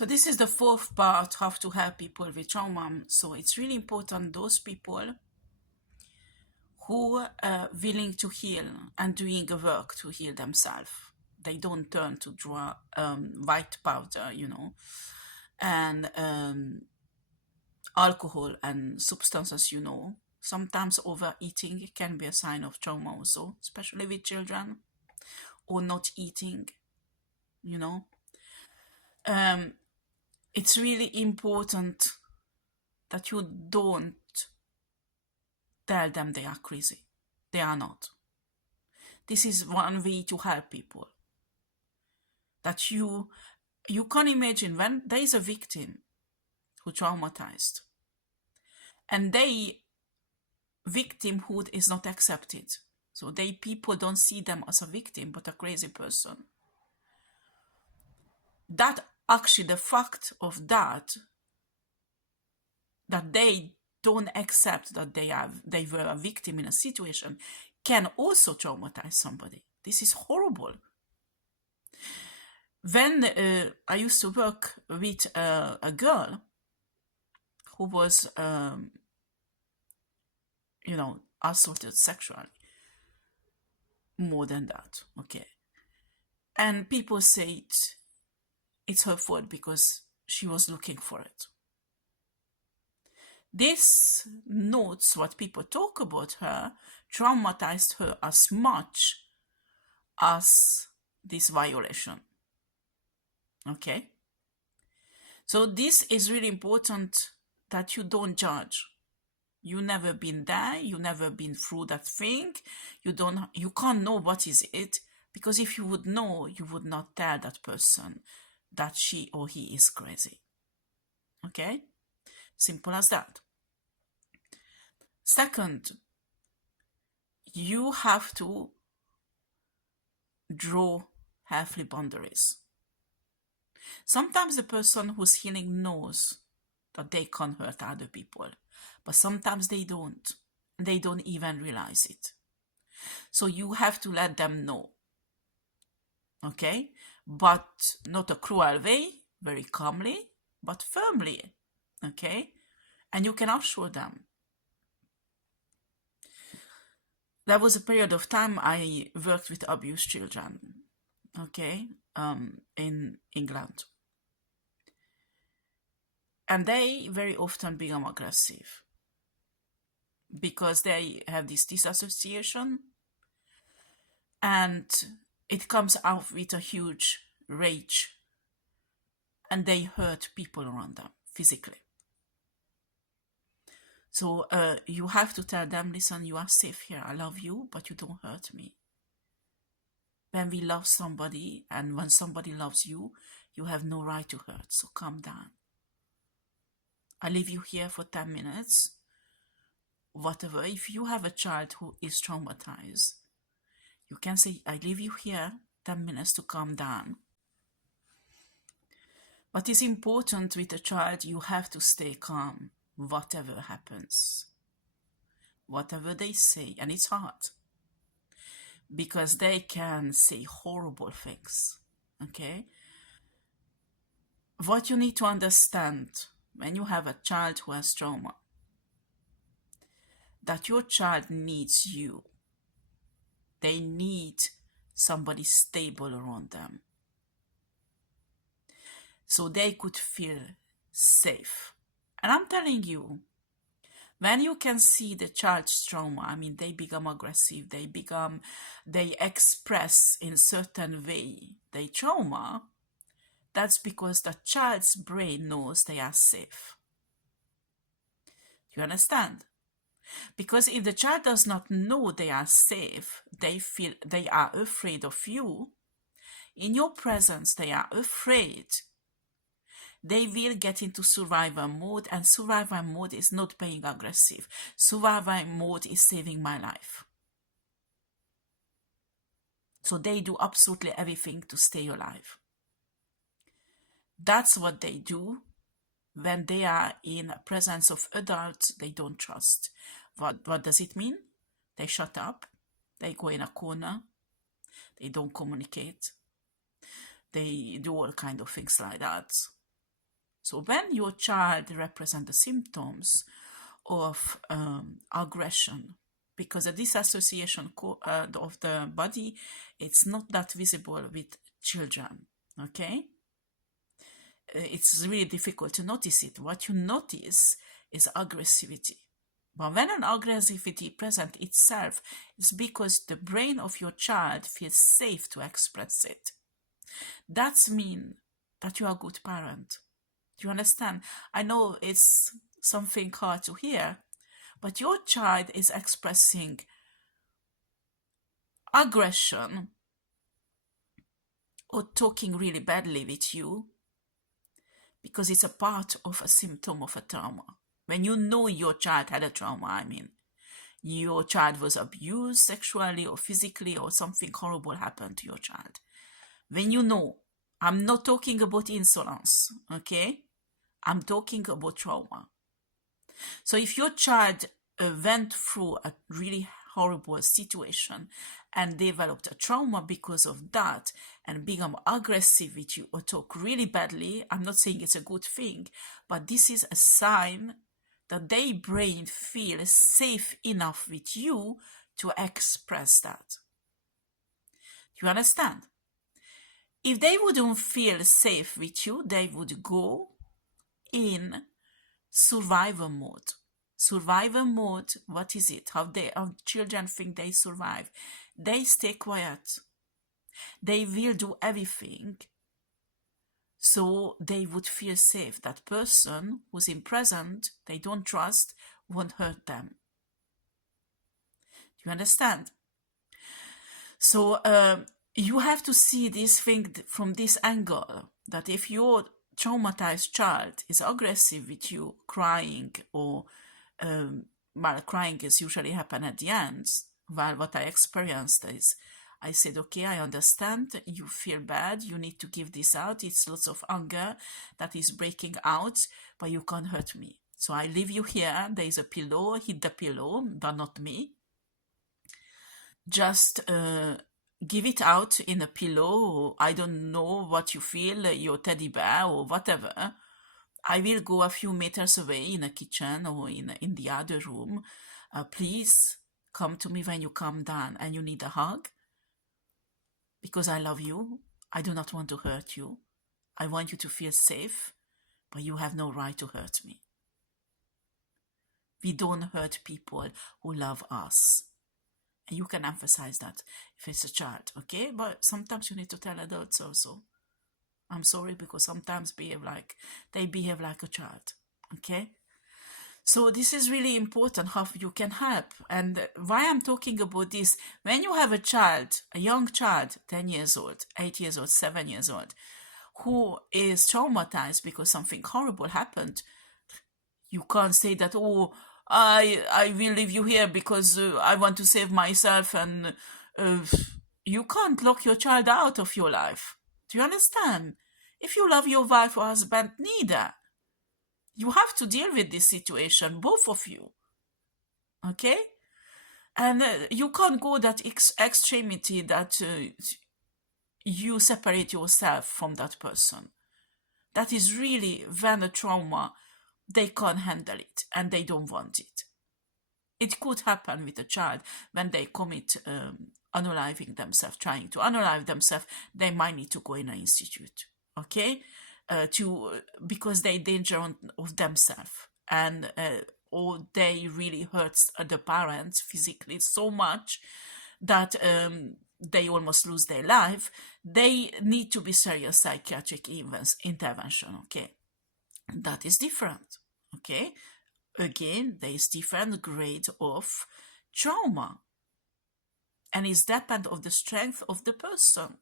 So this is the fourth part, how to help people with trauma. So it's really important those people who are willing to heal and doing the work to heal themselves. They don't turn to draw white powder, and alcohol and substances, Sometimes overeating can be a sign of trauma also, especially with children, or not eating, you know. It's really important that you don't tell them they are crazy. They are not. This is one way to help people. That you can imagine when there is a victim who traumatized, and victimhood is not accepted. So people don't see them as a victim, but a crazy person. That actually the fact of that they don't accept that they were a victim in a situation can also traumatize somebody. This is horrible. When I used to work with a girl who was, assaulted sexually, more than that, okay? And people say it's her fault because she was looking for it. This notes what people talk about her traumatized her as much as this violation. Okay? So this is really important that you don't judge. You never been there, you never been through that thing, you can't know what is it, because if you would know, you would not tell that person that she or he is crazy. Okay? Simple as that. Second, you have to draw healthy boundaries. Sometimes the person who's healing knows that they can't hurt other people, but sometimes they don't. They don't even realize it. So you have to let them know. Okay? But not a cruel way, very calmly, but firmly. Okay? And you can assure them. There was a period of time I worked with abused children, okay, in England. And they very often become aggressive because they have this disassociation, and it comes out with a huge rage, and they hurt people around them physically. So you have to tell them, listen, you are safe here. I love you, but you don't hurt me. When we love somebody and when somebody loves you, you have no right to hurt. So calm down. I leave you here for 10 minutes. Whatever. If you have a child who is traumatized, you can say, I leave you here 10 minutes to calm down. But it's important with a child, you have to stay calm. Whatever happens, whatever they say, and it's hard because they can say horrible things. Okay? What you need to understand when you have a child who has trauma, that your child needs you. They need somebody stable around them so they could feel safe. And I'm telling you, when you can see the child's trauma, they become aggressive, they express in certain way their trauma, that's because the child's brain knows they are safe. You understand? Because if the child does not know they are safe, they feel they are afraid of you. In your presence, they are afraid. They will get into survival mode, and survival mode is not being aggressive. Survival mode is saving my life. So they do absolutely everything to stay alive. That's what they do when they are in presence of adults they don't trust. What does it mean? They shut up. They go in a corner. They don't communicate. They do all kind of things like that. So when your child represents the symptoms of aggression, because the disassociation of the body, it's not that visible with children, okay? It's really difficult to notice it. What you notice is aggressivity. But when an aggressivity presents itself, it's because the brain of your child feels safe to express it. That's mean that you are a good parent. Do you understand? I know it's something hard to hear, but your child is expressing aggression or talking really badly with you because it's a part of a symptom of a trauma. When you know your child had a trauma, I mean, your child was abused sexually or physically or something horrible happened to your child. When you know, I'm not talking about insolence, okay? I'm talking about trauma. So if your child went through a really horrible situation and developed a trauma because of that and become aggressive with you or talk really badly, I'm not saying it's a good thing, but this is a sign that their brain feels safe enough with you to express that. Do you understand? If they wouldn't feel safe with you, they would go in survival mode. Survival mode, what is it? How children think they survive? They stay quiet. They will do everything so they would feel safe. That person who's in present, they don't trust, won't hurt them. Do you understand? So you have to see this thing from this angle, that if your traumatized child is aggressive with you, crying, or well, crying is usually happen at the end. Well, what I experienced is I said, okay, I understand, you feel bad, you need to give this out, it's lots of anger that is breaking out, but you can't hurt me. So I leave you here, there is a pillow, hit the pillow, but not me. Just give it out in a pillow, or I don't know what you feel, your teddy bear or whatever. I will go a few meters away in a kitchen or in the other room. Please come to me when you come down and you need a hug, because I love you. I do not want to hurt you. I want you to feel safe, but you have no right to hurt me. We don't hurt people who love us. And you can emphasize that if it's a child, okay? But sometimes you need to tell adults also. I'm sorry, because sometimes they behave like a child, okay? So this is really important, how you can help. And why I'm talking about this, when you have a child, a young child, 10 years old, 8 years old, 7 years old, who is traumatized because something horrible happened, you can't say that, oh, I will leave you here because I want to save myself, and you can't lock your child out of your life. Do you understand? If you love your wife or husband, neither. You have to deal with this situation, both of you. Okay? And you can't go that extremity that you separate yourself from that person. That is really when a trauma, they can't handle it and they don't want it. It could happen with a child when they commit unaliving themselves, trying to unalive themselves, they might need to go in an institute, okay? Because they danger of themselves, and or they really hurt the parents physically so much that they almost lose their life. They need to be serious psychiatric intervention, okay? That is different, okay? Again, there is different grade of trauma, and it's depend of the strength of the person.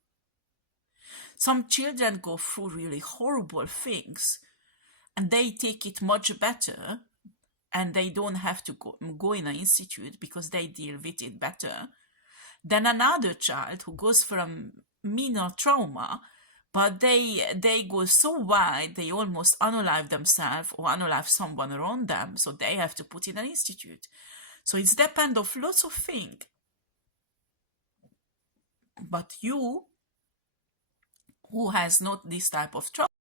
Some children go through really horrible things and they take it much better, and they don't have to go in an institute because they deal with it better than another child who goes from minor trauma, but they go so wide they almost unalive themselves or unalive someone around them, so they have to put in an institute. So it's depend of lots of things. But you, who has not this type of trauma,